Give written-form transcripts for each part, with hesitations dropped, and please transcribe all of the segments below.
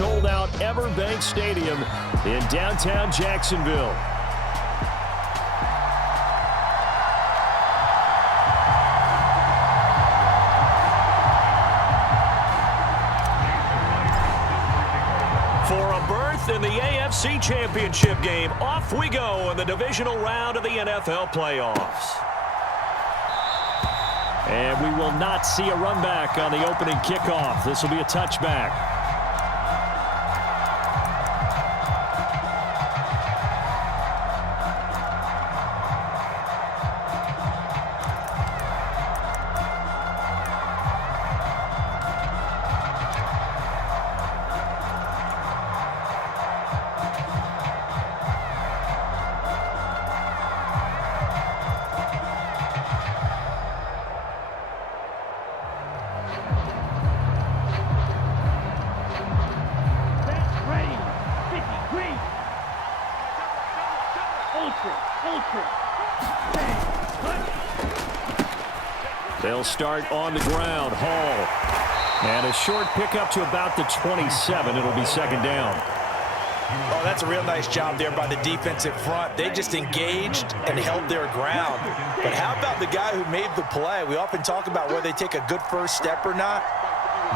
sold-out Everbank Stadium in downtown Jacksonville. For a berth in the AFC Championship game, off we go in the divisional round of the NFL playoffs. And we will not see a run back on the opening kickoff. This will be a touchback. They'll start on the ground. Hall. And a short pickup to about the 27. It'll be second down. Oh, that's a real nice job there by the defensive front. They just engaged and held their ground. But how about the guy who made the play? We often talk about whether they take a good first step or not.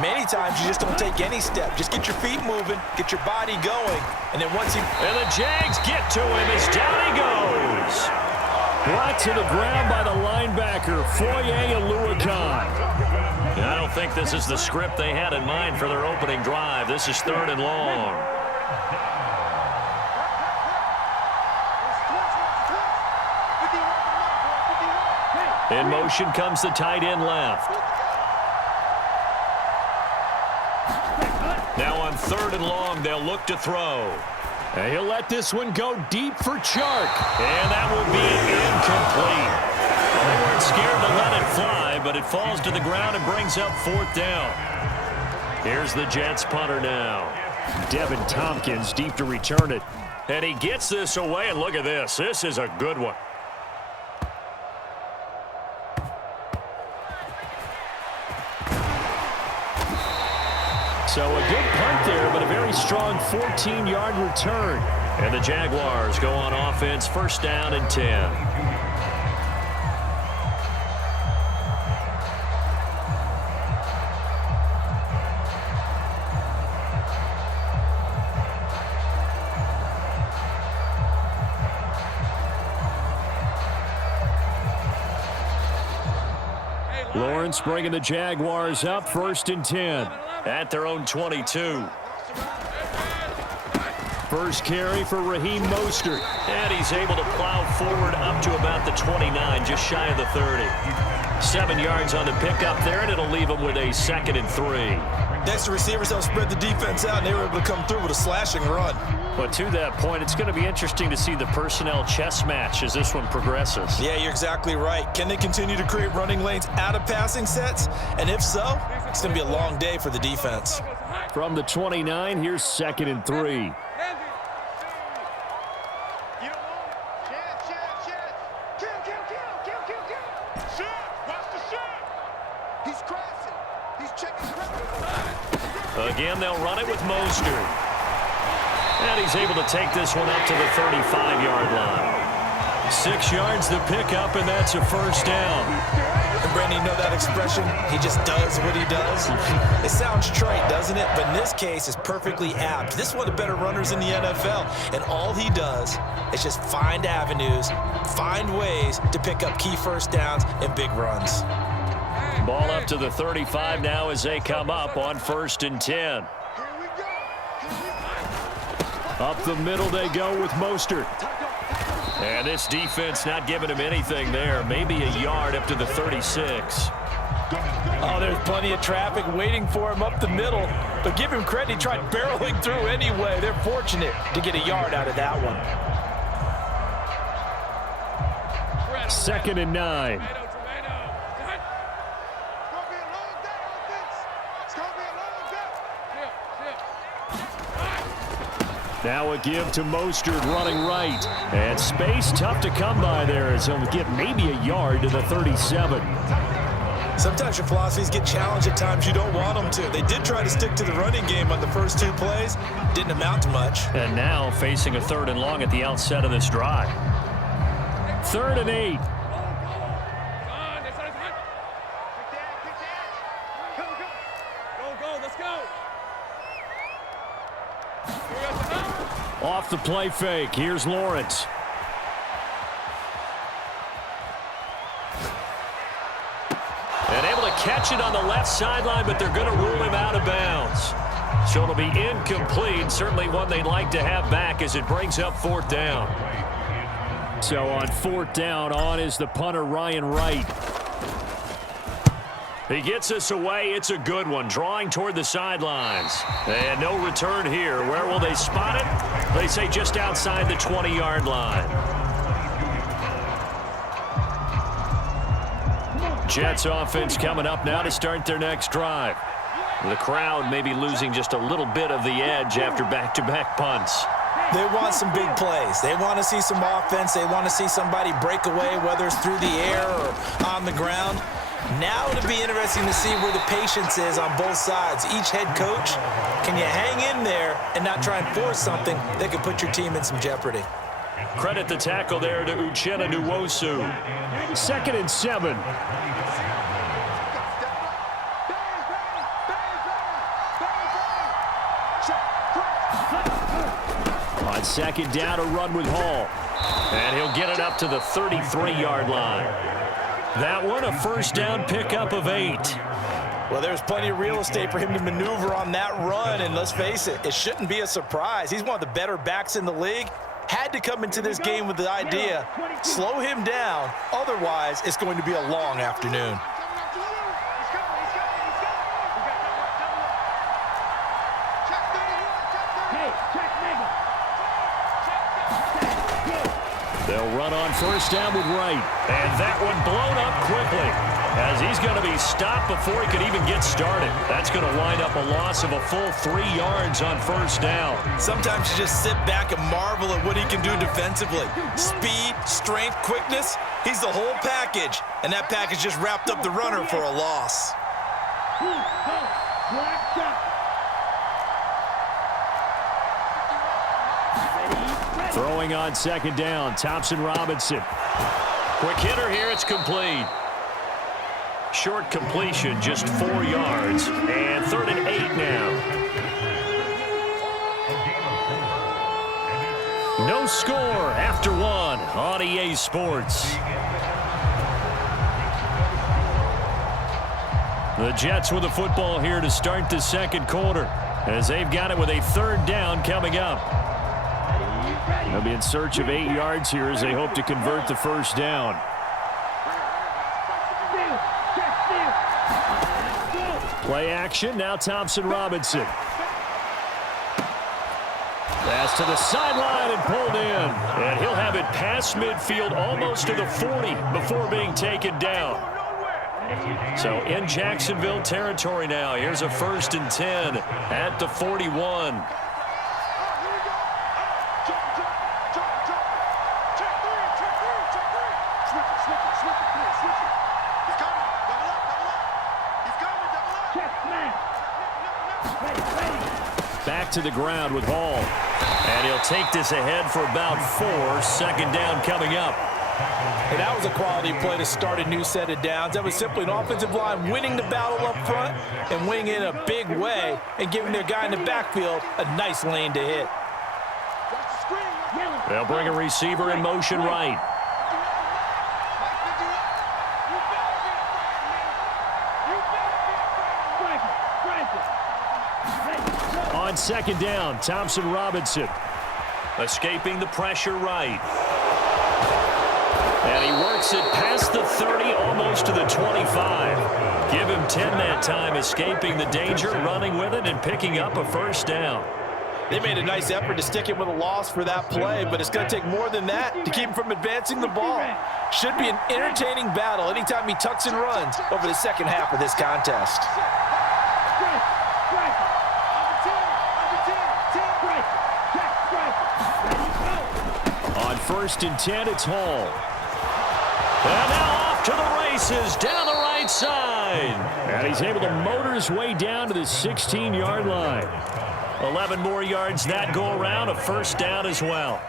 Many times you just don't take any step. Just get your feet moving, get your body going, and then once you... And the Jags get to him as down he goes. Brought to the ground by the linebacker, Foye Oluokun. I don't think this is the script they had in mind for their opening drive. This is 3rd and long. In motion comes the tight end left. Now on 3rd and long, they'll look to throw. And he'll let this one go deep for Chark. And that will be incomplete. Well, they weren't scared to let it fly, but it falls to the ground and brings up 4th down. Here's the Jets punter now. Devin Tompkins deep to return it. And he gets this away, and look at this. This is a good one. So a good punt there, but a very strong 14-yard return. And the Jaguars go on offense, 1st down and 10. Lawrence bringing the Jaguars up, 1st and 10. At their own 22. First carry for Raheem Mostert. And he's able to plow forward up to about the 29, just shy of the 30. 7 yards on the pickup there, and it'll leave him with a 2nd and 3. Next, the receivers don't spread the defense out, and they were able to come through with a slashing run. But to that point, it's going to be interesting to see the personnel chess match as this one progresses. Yeah, you're exactly right. Can they continue to create running lanes out of passing sets? And if so, it's going to be a long day for the defense. From the 29, here's 2nd and 3. Again, they'll run it with Mostert. And he's able to take this one up to the 35-yard line. 6 yards to pick up, and that's a 1st down. And Brandon, you know that expression? He just does what he does. It sounds trite, doesn't it? But in this case, it's perfectly apt. This is one of the better runners in the NFL, and all he does is just find avenues, find ways to pick up key 1st downs and big runs. Ball up to the 35 now as they come up on 1st and 10. Up the middle they go with Mostert. And this defense not giving him anything there. Maybe a yard up to the 36. Oh, there's plenty of traffic waiting for him up the middle. But give him credit, he tried barreling through anyway. They're fortunate to get a yard out of that one. 2nd and 9. Now a give to Mostert running right. And space tough to come by there as he'll get maybe a yard to the 37. Sometimes your philosophies get challenged at times you don't want them to. They did try to stick to the running game on the first 2 plays. Didn't amount to much. And now facing a 3rd and long at the outset of this drive. 3rd and 8. Off the play fake. Here's Lawrence. And able to catch it on the left sideline, but they're going to rule him out of bounds. So it'll be incomplete. Certainly one they'd like to have back as it brings up 4th down. So on 4th down, on is the punter, Ryan Wright. He gets us away. It's a good one. Drawing toward the sidelines. And no return here. Where will they spot it? They say just outside the 20-yard line. Jets offense coming up now to start their next drive. The crowd may be losing just a little bit of the edge after back-to-back punts. They want some big plays. They want to see some offense. They want to see somebody break away, whether it's through the air or on the ground. Now it'll be interesting to see where the patience is on both sides. Each head coach, can you hang in there and not try and force something that could put your team in some jeopardy? Credit the tackle there to Uchenna Nwosu. 2nd and 7. On 2nd down, a run with Hall. And he'll get it up to the 33-yard line. That one, a 1st down pickup of 8. Well, there's plenty of real estate for him to maneuver on that run, and let's face it, it shouldn't be a surprise. He's one of the better backs in the league. Had to come into this game with the idea, slow him down, otherwise it's going to be a long afternoon. They'll run on 1st down with Wright. And that one blown up quickly as he's going to be stopped before he could even get started. That's going to wind up a loss of a full 3 yards on 1st down. Sometimes you just sit back and marvel at what he can do defensively. Speed, strength, quickness, he's the whole package. And that package just wrapped up the runner for a loss. Throwing on 2nd down, Thompson Robinson. Quick hitter here, it's complete. Short completion, just 4 yards. And 3rd and 8 now. No score after 1 on EA Sports. The Jets with the football here to start the 2nd quarter, as they've got it with a 3rd down coming up. They'll be in search of 8 yards here as they hope to convert the 1st down. Play action, now Thompson Robinson. Pass to the sideline and pulled in. And he'll have it past midfield almost to the 40 before being taken down. So in Jacksonville territory now. Here's a 1st and 10 at the 41. Back to the ground with Hall. And he'll take this ahead for about 4. 2nd down coming up. And that was a quality play to start a new set of downs. That was simply an offensive line winning the battle up front and winning in a big way and giving their guy in the backfield a nice lane to hit. They'll bring a receiver in motion right. On 2nd down, Thompson Robinson. Escaping the pressure right. And he works it past the 30, almost to the 25. Give him 10 that time, escaping the danger, running with it, and picking up a 1st down. They made a nice effort to stick him with a loss for that play, but it's going to take more than that to keep him from advancing the ball. Should be an entertaining battle anytime he tucks and runs over the second half of this contest. On 1st and 10, it's Hall. And now off to the races down the right side. line. And he's able to motor his way down to the 16-yard line. 11 more yards that go around, a first down as well.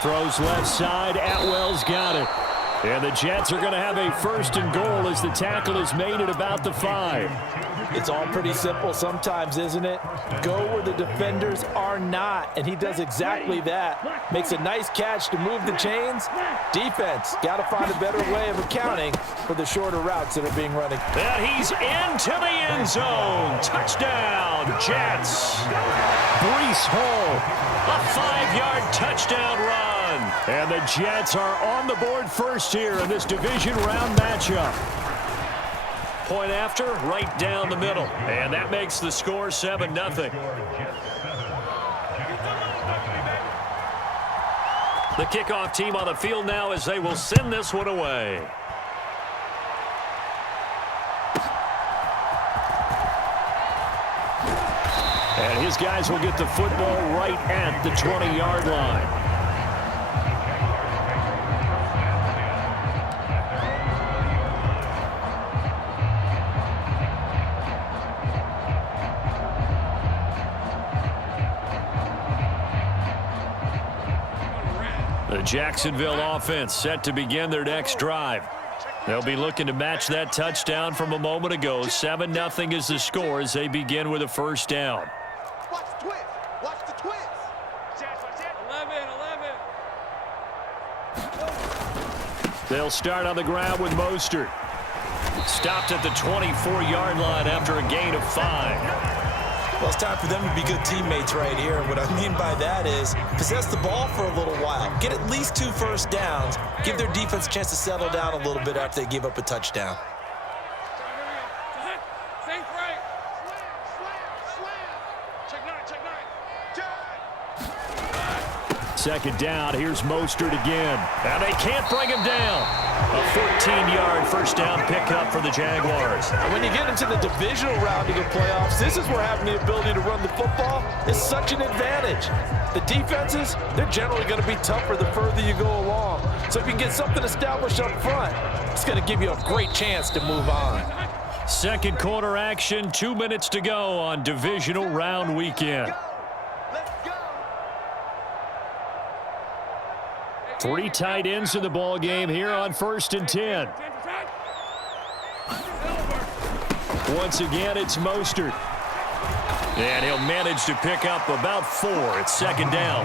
Throws left side. Atwell's got it. And the Jets are going to have a first and goal as the tackle is made at about the 5. It's all pretty simple sometimes, isn't it? Go where the defenders are not, and he does exactly that. Makes a nice catch to move the chains. Defense, got to find a better way of accounting for the shorter routes that are being running. And he's into the end zone. Touchdown, Jets. Breece Hall, a 5-yard touchdown run. And the Jets are on the board first here in this division round matchup. Point after, right down the middle. And that makes the score 7-0. The kickoff team on the field now as they will send this one away. And his guys will get the football right at the 20-yard line. The Jacksonville offense set to begin their next drive. They'll be looking to match that touchdown from a moment ago. 7-0 is the score as they begin with a first down. Watch the twist. Watch the twist. 11. They'll start on the ground with Mostert. Stopped at the 24-yard line after a gain of 5. Well, it's time for them to be good teammates right here. And what I mean by that is possess the ball for a little while. Get at least 2 first downs. Give their defense a chance to settle down a little bit after they give up a touchdown. Second down, here's Mostert again. And they can't bring him down. A 14-yard first down pickup for the Jaguars. When you get into the divisional rounding of playoffs, this is where having the ability to run the football is such an advantage. The defenses, they're generally going to be tougher the further you go along. So if you can get something established up front, it's going to give you a great chance to move on. Second quarter action, 2 minutes to go on divisional round weekend. 3 tight ends in the ball game here on 1st and 10. Once again, it's Mostert. And he'll manage to pick up about 4. It's second down.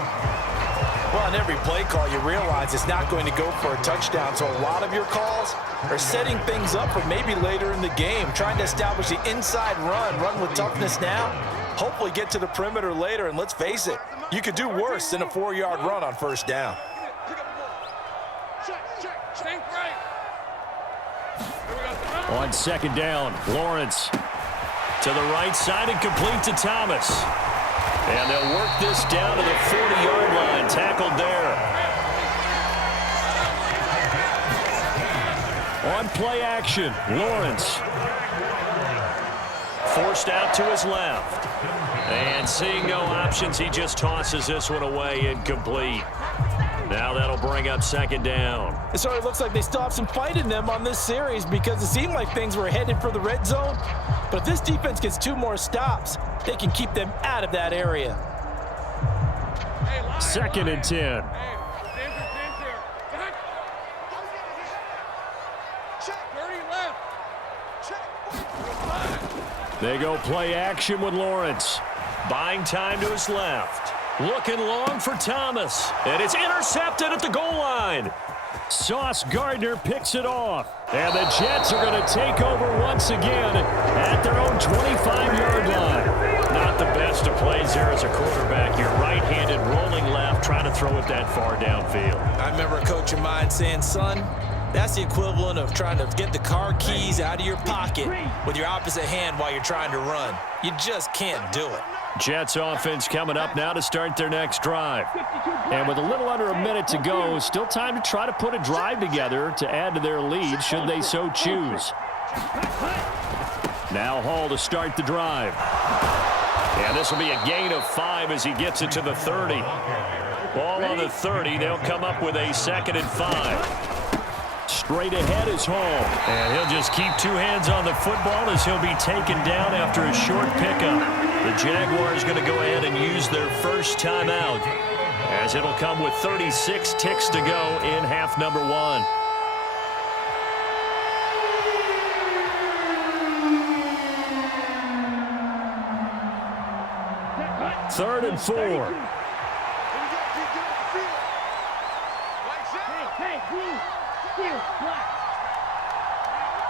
Well, on every play call, you realize it's not going to go for a touchdown. So a lot of your calls are setting things up for maybe later in the game, trying to establish the inside run with toughness now, hopefully get to the perimeter later. And let's face it, you could do worse than a 4-yard run on first down. On second down, Lawrence to the right side and complete to Thomas. And they'll work this down to the 40-yard line, tackled there. On play action, Lawrence forced out to his left. And seeing no options, he just tosses this one away, incomplete. Now that'll bring up second down. It sort of looks like they still have some fight in them on this series because it seemed like things were headed for the red zone. But if this defense gets 2 more stops, they can keep them out of that area. Second and 10. They go play action with Lawrence. Buying time to his left. Looking long for Thomas. And it's intercepted at the goal line. Sauce Gardner picks it off. And the Jets are going to take over once again at their own 25-yard line. Not the best of plays there as a quarterback. You're right-handed, rolling left, trying to throw it that far downfield. I remember a coach of mine saying, son, that's the equivalent of trying to get the car keys out of your pocket with your opposite hand while you're trying to run. You just can't do it. Jets offense coming up now to start their next drive. And with a little under a minute to go, still time to try to put a drive together to add to their lead should they so choose. Now Hall to start the drive. And this will be a gain of 5 as he gets it to the 30. Ball on the 30. They'll come up with a 2nd and 5. Straight ahead is Hall. And he'll just keep 2 hands on the football as he'll be taken down after a short pickup. The Jaguars going to go ahead and use their first timeout, as it'll come with 36 ticks to go in half number 1. Third and 4. Hey,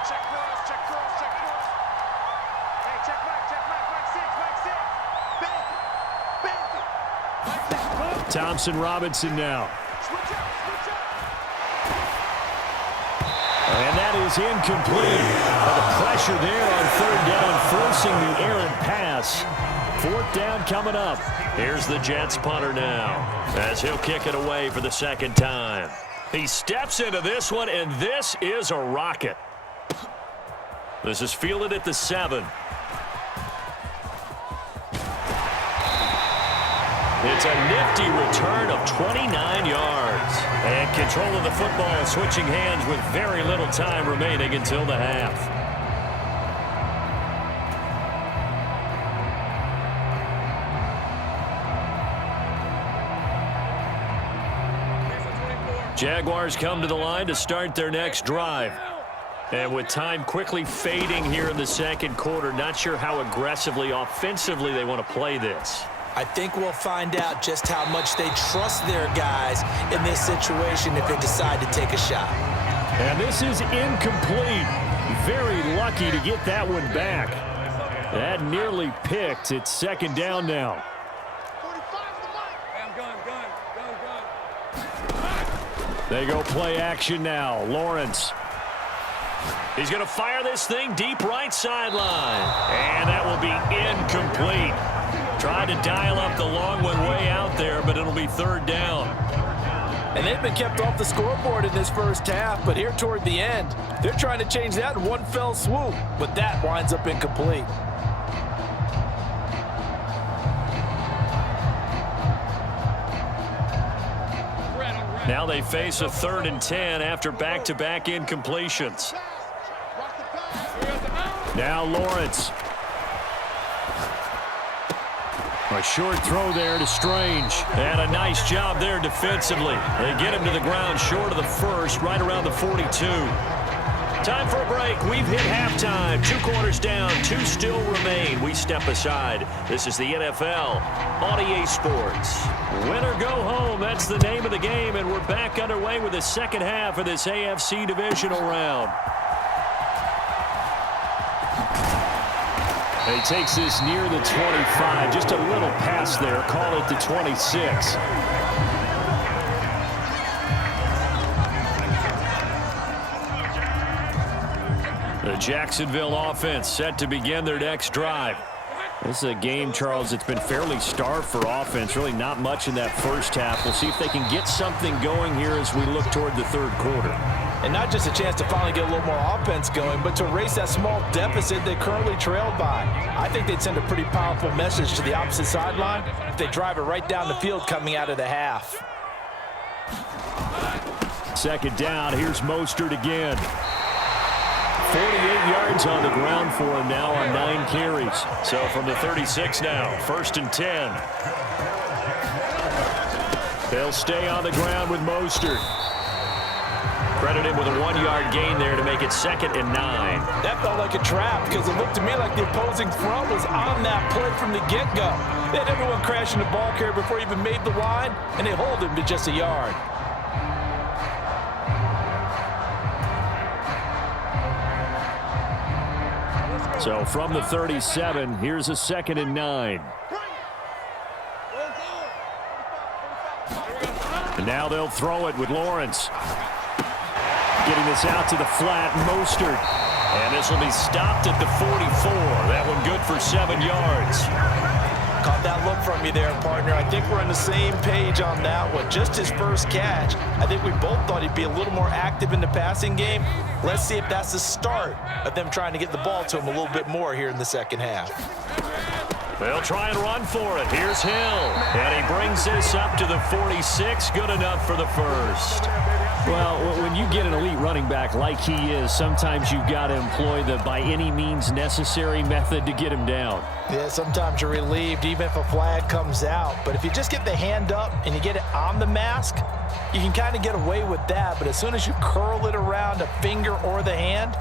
check back. Thompson Robinson now. And that is incomplete. The pressure there on 3rd down, forcing the errant pass. 4th down coming up. Here's the Jets punter now, as he'll kick it away for the 2nd time. He steps into this one, and this is a rocket. This is fielded at the 7. It's a nifty return of 29 yards. And control of the football switching hands with very little time remaining until the half. Jaguars come to the line to start their next drive. And with time quickly fading here in the 2nd quarter, not sure how aggressively, offensively they want to play this. I think we'll find out just how much they trust their guys in this situation if they decide to take a shot. And this is incomplete. Very lucky to get that one back. That nearly picked. It's 2nd down now. They go play action now. Lawrence. He's going to fire this thing deep right sideline. And that will be incomplete. Tried to dial up the long one way out there, but it'll be 3rd down. And they've been kept off the scoreboard in this first half, but here toward the end, they're trying to change that in one fell swoop, but that winds up incomplete. Now they face a 3rd and 10 after back-to-back incompletions. Now Lawrence. A short throw there to Strange. And a nice job there defensively. They get him to the ground short of the 1st, right around the 42. Time for a break. We've hit halftime. 2 quarters down, 2 still remain. We step aside. This is the NFL on EA Sports. Win or go home, that's the name of the game, and we're back underway with the 2nd half of this AFC divisional round. He takes this near the 25, just a little pass there, call it the 26. The Jacksonville offense set to begin their next drive. This is a game, Charles, that's been fairly starved for offense. Really not much in that first half. We'll see if they can get something going here as we look toward the 3rd quarter. And not just a chance to finally get a little more offense going, but to erase that small deficit they currently trailed by. I think they'd send a pretty powerful message to the opposite sideline if they drive it right down the field coming out of the half. 2nd down, here's Mostert again. 48 yards on the ground for him now on 9 carries. So from the 36 now, 1st and 10. They'll stay on the ground with Mostert. Credit him with a 1-yard gain there to make it 2nd and 9. That felt like a trap because it looked to me like the opposing front was on that play from the get-go. They had everyone crashing the ball carrier before he even made the line, and they hold him to just a yard. So from the 37, here's a 2nd and 9. And now they'll throw it with Lawrence. Getting this out to the flat, Mostert. And this will be stopped at the 44. That one good for 7 yards. Caught that look from you there, partner. I think we're on the same page on that one. Just his first catch. I think we both thought he'd be a little more active in the passing game. Let's see if that's the start of them trying to get the ball to him a little bit more here in the 2nd half. They'll try and run for it. Here's Hill. And he brings this up to the 46. Good enough for the first. Well, when you get an elite running back like he is, sometimes you've got to employ the by any means necessary method to get him down. Yeah, sometimes you're relieved even if a flag comes out. But if you just get the hand up and you get it on the mask, you can kind of get away with that. But as soon as you curl it around a finger or the hand,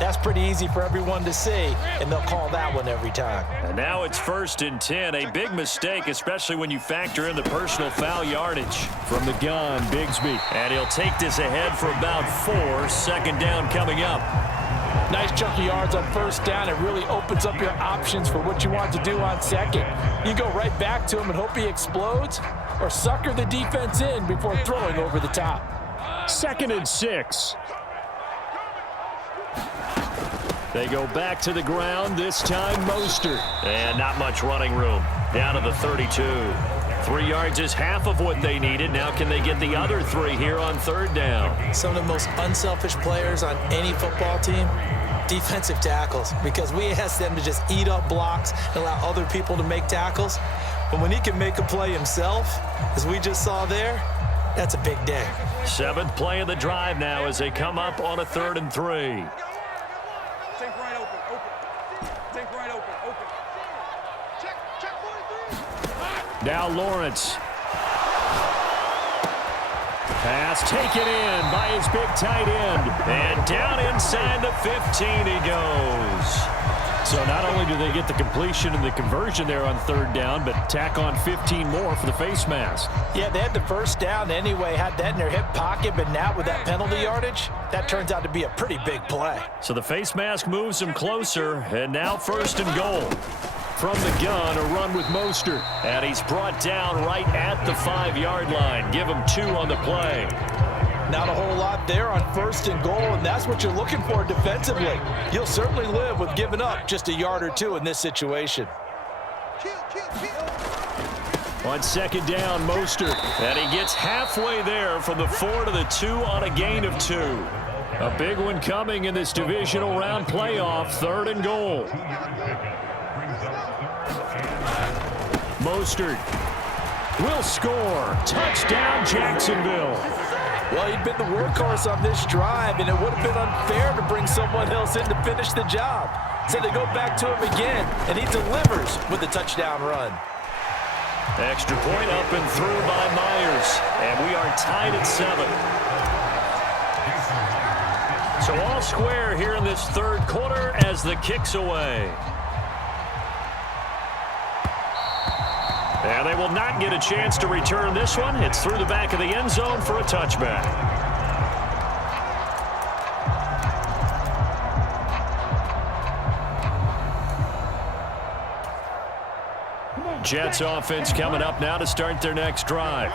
that's pretty easy for everyone to see, and they'll call that one every time. And now it's 1st and 10. A big mistake, especially when you factor in the personal foul yardage. From the gun, Bigsby. And he'll take this ahead for about 4. 2nd down coming up. Nice chunk of yards on 1st down. It really opens up your options for what you want to do on 2nd. You go right back to him and hope he explodes, or sucker the defense in before throwing over the top. 2nd and 6. They go back to the ground, this time Mostert. And not much running room. Down to the 32. 3 yards is half of what they needed. Now can they get the other 3 here on 3rd down? Some of the most unselfish players on any football team, defensive tackles, because we ask them to just eat up blocks and allow other people to make tackles. But when he can make a play himself, as we just saw there, that's a big day. 7th play of the drive now as they come up on a 3rd and 3. Think right open. Think right open. Check 43. Now Lawrence. Pass taken in by his big tight end. And down inside the 15 he goes. So not only do they get the completion and the conversion there on 3rd down, but tack on 15 more for the face mask. Yeah, they had the 1st down anyway, had that in their hip pocket, but now with that penalty yardage, that turns out to be a pretty big play. So the face mask moves them closer, and now 1st and goal. From the gun, a run with Mostert. And he's brought down right at the 5-yard line. Give him 2 on the play. Not a whole lot there on 1st and goal, and that's what you're looking for defensively. You'll certainly live with giving up just a yard or 2 in this situation. On 2nd down, Mostert. And he gets halfway there from the 4 to the 2 on a gain of 2. A big one coming in this divisional round playoff, 3rd and goal. Mostert will score. Touchdown, Jacksonville. Well, he'd been the workhorse on this drive, and it would have been unfair to bring someone else in to finish the job. So they go back to him again, and he delivers with a touchdown run. Extra point up and through by Myers. And we are tied at 7. So all square here in this 3rd quarter as the kick's away. And they will not get a chance to return this one. It's through the back of the end zone for a touchback. Jets offense coming up now to start their next drive.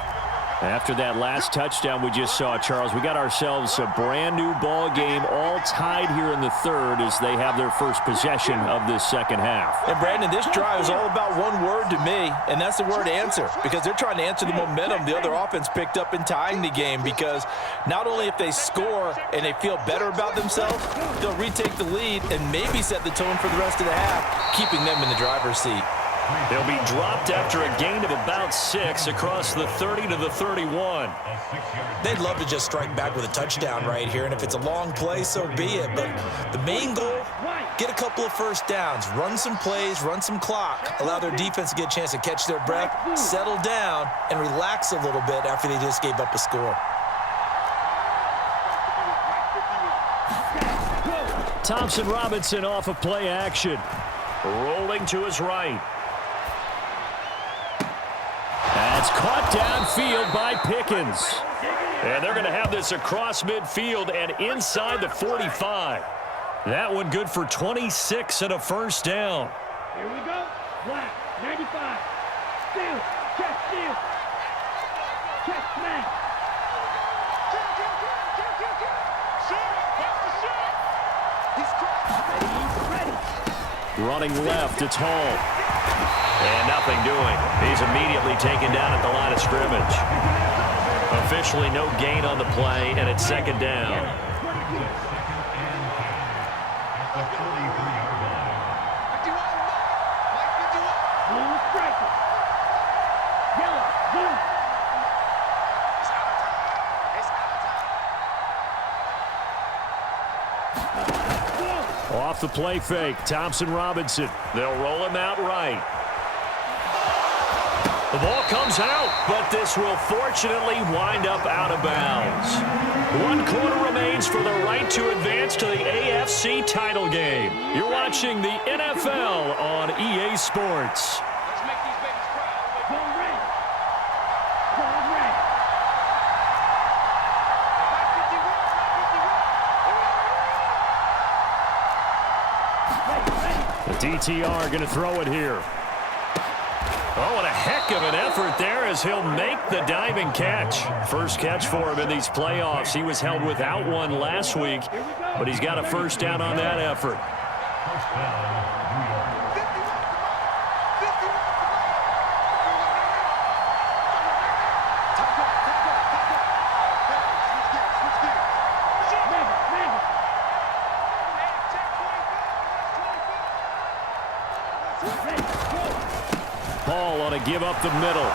After that last touchdown we just saw, Charles, we got ourselves a brand new ball game, all tied here in the 3rd as they have their first possession of this 2nd half. And Brandon, this drive is all about one word to me, and that's the word answer, because they're trying to answer the momentum the other offense picked up in tying the game, because not only if they score and they feel better about themselves, they'll retake the lead and maybe set the tone for the rest of the half, keeping them in the driver's seat. They'll be dropped after a gain of about 6 across the 30 to the 31. They'd love to just strike back with a touchdown right here, and if it's a long play, so be it. But the main goal, get a couple of 1st downs, run some plays, run some clock, allow their defense to get a chance to catch their breath, settle down, and relax a little bit after they just gave up a score. Thompson Robinson off of play action. Rolling to his right. That's caught downfield by Pickens. And they're going to have this across midfield and inside the 45. That one good for 26 and a 1st down. Here we go. Black, 95. Steal. Check, steal. Check, smash. Running left, it's Hall. And nothing doing. He's immediately taken down at the line of scrimmage. Officially no gain on the play, and it's 2nd down. Off the play fake, Thompson Robinson. They'll roll him out right. The ball comes out, but this will fortunately wind up out of bounds. 1 quarter remains for the right to advance to the AFC title game. You're watching the NFL on EA Sports. Let's make these babies proud. Go red. Go red. The DTR going to throw it here. Oh, what a heck of an effort there as he'll make the diving catch. First catch for him in these playoffs. He was held without one last week, but he's got a first down on that effort. Ball on a give up the middle.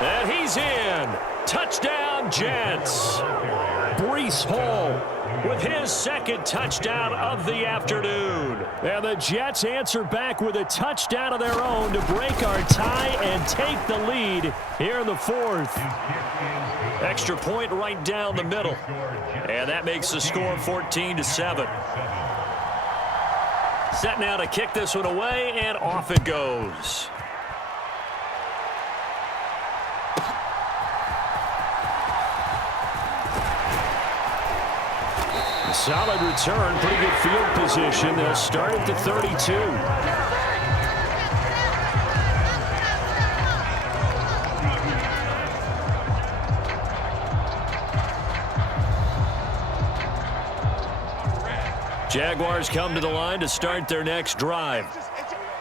And he's in. Touchdown, Jets. Breece Hall with his second touchdown of the afternoon. And the Jets answer back with a touchdown of their own to break our tie and take the lead here in the fourth. Extra point right down the middle. And that makes the score 14-7. Set now to kick this one away, and off it goes. A solid return, pretty good field position. They'll start at the 32. Jaguars come to the line to start their next drive.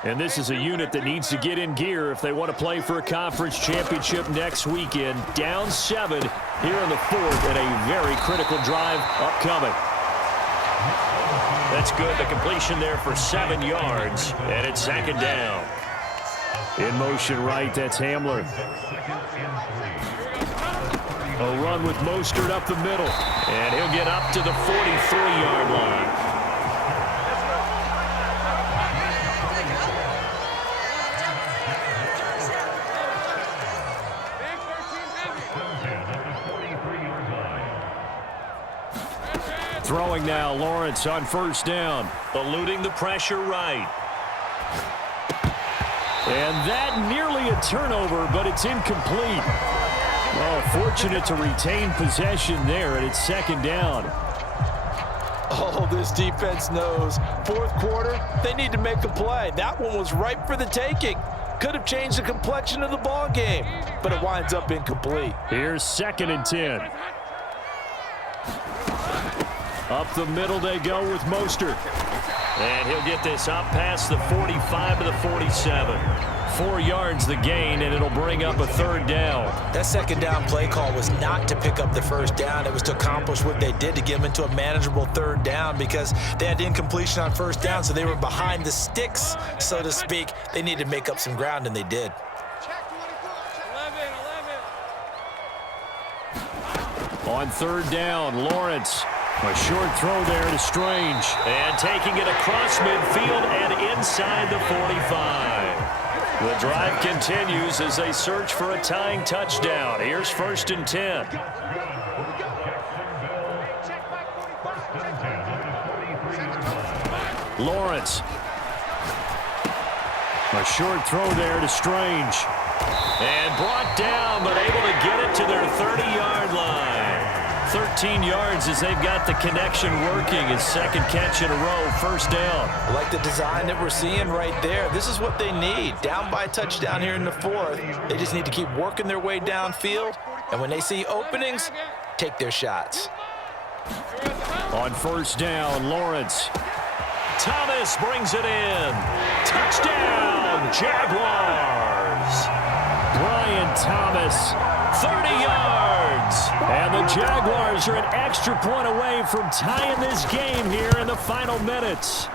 And this is a unit that needs to get in gear if they want to play for a conference championship next weekend. Down 7 here in the fourth, and a very critical drive upcoming. That's good. The completion there for 7 yards, and it's second down. In motion right, that's Hamler. A run with Mostert up the middle, and he'll get up to the 43-yard line. Throwing now, Lawrence on first down. Eluding the pressure right. And that nearly a turnover, but it's incomplete. Oh, fortunate to retain possession there, and it's second down. Oh, this defense knows. Fourth quarter, they need to make a play. That one was ripe for the taking. Could have changed the complexion of the ball game, but it winds up incomplete. Here's 2nd and 10. Up the middle they go with Mostert. And he'll get this up past the 45 to the 47. 4 yards the gain, and it'll bring up a third down. That second down play call was not to pick up the first down. It was to accomplish what they did, to get them into a manageable third down, because they had incompletion on first down, so they were behind the sticks, so to speak. They needed to make up some ground, and they did. On third down, Lawrence. A short throw there to Strange. And taking it across midfield and inside the 45. The drive continues as they search for a tying touchdown. Here's 1st and 10. Lawrence. A short throw there to Strange. And brought down, but able to get it to their 30-yard line. 13 yards as they've got the connection working. His second catch in a row, first down. I like the design that we're seeing right there. This is what they need. Down by a touchdown here in the fourth. They just need to keep working their way downfield. And when they see openings, take their shots. On first down, Lawrence. Thomas brings it in. Touchdown, Jaguars. Brian Thomas, 30 yards. And the Jaguars are an extra point away from tying this game here in the final minutes.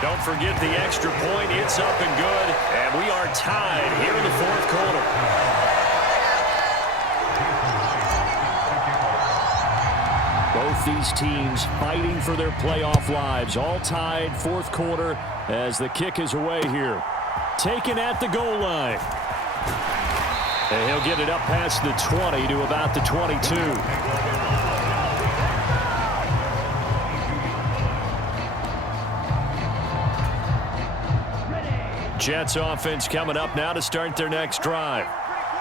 Don't forget the extra point. It's up and good. And we are tied here in the fourth quarter. Both these teams fighting for their playoff lives. All tied, fourth quarter, as the kick is away here. Taken at the goal line. And he'll get it up past the 20 to about the 22. Jets offense coming up now to start their next drive.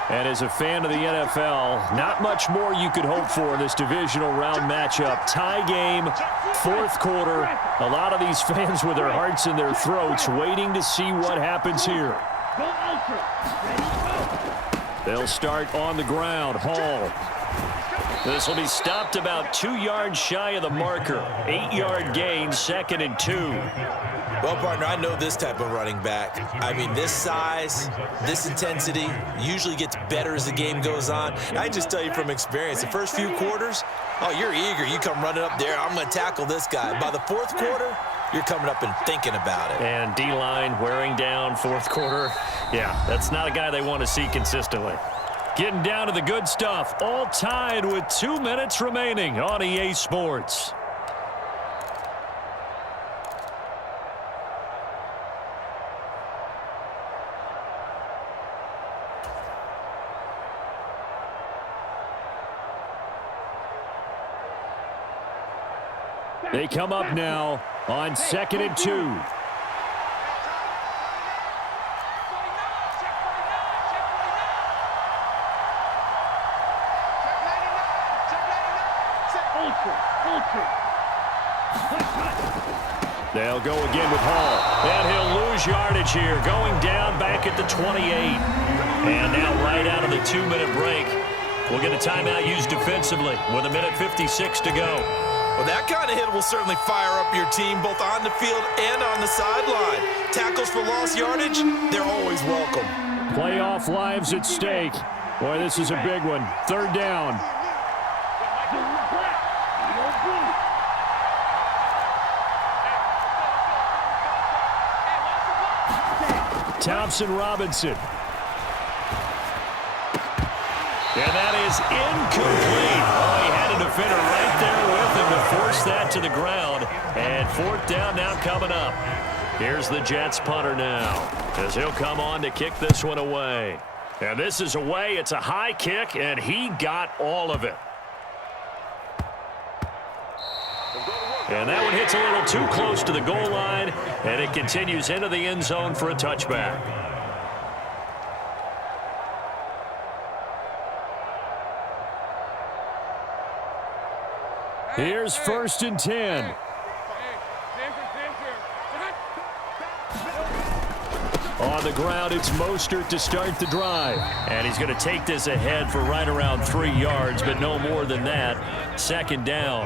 And as a fan of the NFL, not much more you could hope for in this divisional round matchup. Tie game, fourth quarter. A lot of these fans with their hearts in their throats waiting to see what happens here. They'll start on the ground. Hall. This will be stopped about 2 yards shy of the marker. 8-yard gain, 2nd and 2. Well, partner, I know this type of running back. I mean, this size, this intensity usually gets better as the game goes on. And I just tell you from experience, the first few quarters, oh, you're eager. You come running up there, I'm going to tackle this guy. By the fourth quarter, you're coming up and thinking about it. And D-line wearing down fourth quarter. Yeah, that's not a guy they want to see consistently. Getting down to the good stuff. All tied with 2 minutes remaining on EA Sports. They come up now on 2nd and 2. They'll go again with Hall. And he'll lose yardage here. Going down back at the 28. And now right out of the 2-minute break, we'll get a timeout used defensively with 1:56 to go. Well, that kind of hit will certainly fire up your team both on the field and on the sideline. Tackles for lost yardage, they're always welcome. Playoff lives at stake. Boy, this is a big one. 3rd down. Thompson Robinson. And that is incomplete. Oh, he had a defender right there with him to force that to the ground. And 4th down now coming up. Here's the Jets punter now, as he'll come on to kick this one away. And this is away. It's a high kick, and he got all of it. And that one hits a little too close to the goal line, and it continues into the end zone for a touchback. Here's 1st and 10. On the ground, it's Mostert to start the drive. And he's going to take this ahead for right around 3 yards, but no more than that. 2nd down.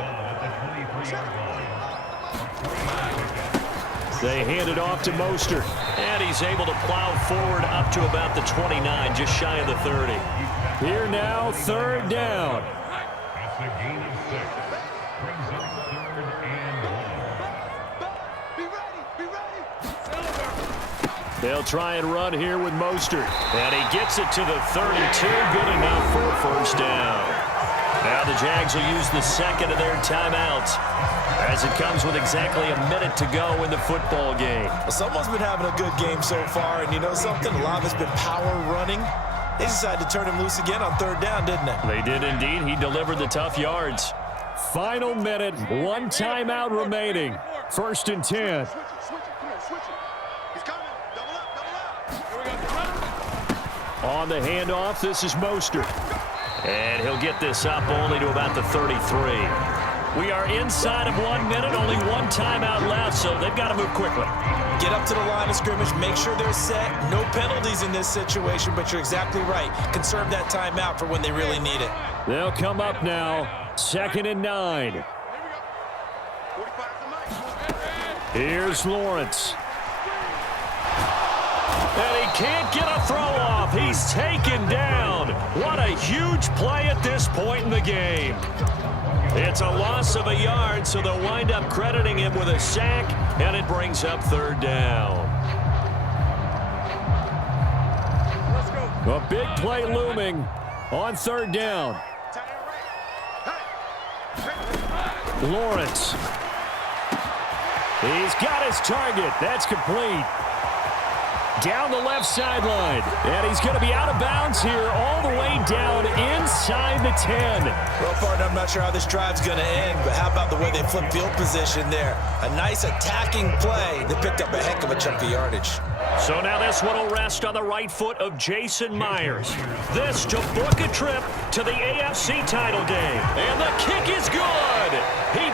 They hand it off to Mostert. And he's able to plow forward up to about the 29, just shy of the 30. Here now, 3rd down. They'll try and run here with Mostert. And he gets it to the 32. Good enough for a 1st down. Now the Jags will use the 2nd of their timeouts, as it comes with exactly a minute to go in the football game. Well, someone's been having a good game so far, and you know something? A lot of it's been power running. They decided to turn him loose again on 3rd down, didn't they? They did indeed. He delivered the tough yards. Final minute, 1 timeout remaining. 1st and 10. On the handoff, this is Mostert. And he'll get this up only to about the 33. We are inside of 1 minute, only 1 timeout left, so they've got to move quickly. Get up to the line of scrimmage, make sure they're set. No penalties in this situation, but you're exactly right. Conserve that timeout for when they really need it. They'll come up now, 2nd and 9. Here's Lawrence. And he can't get a throw off. He's taken down. What a huge play at this point in the game. It's a loss of a yard, so they'll wind up crediting him with a sack, and it brings up 3rd down. A big play looming on 3rd down. Lawrence. He's got his target. That's complete. Down the left sideline. And he's going to be out of bounds here all the way down inside the 10. Well, partner, I'm not sure how this drive's going to end, but how about the way they flip field position there? A nice attacking play. They picked up a heck of a chunk of yardage. So now this one will rest on the right foot of Jason Myers. This to book a trip to the AFC title game. And the kick is good. He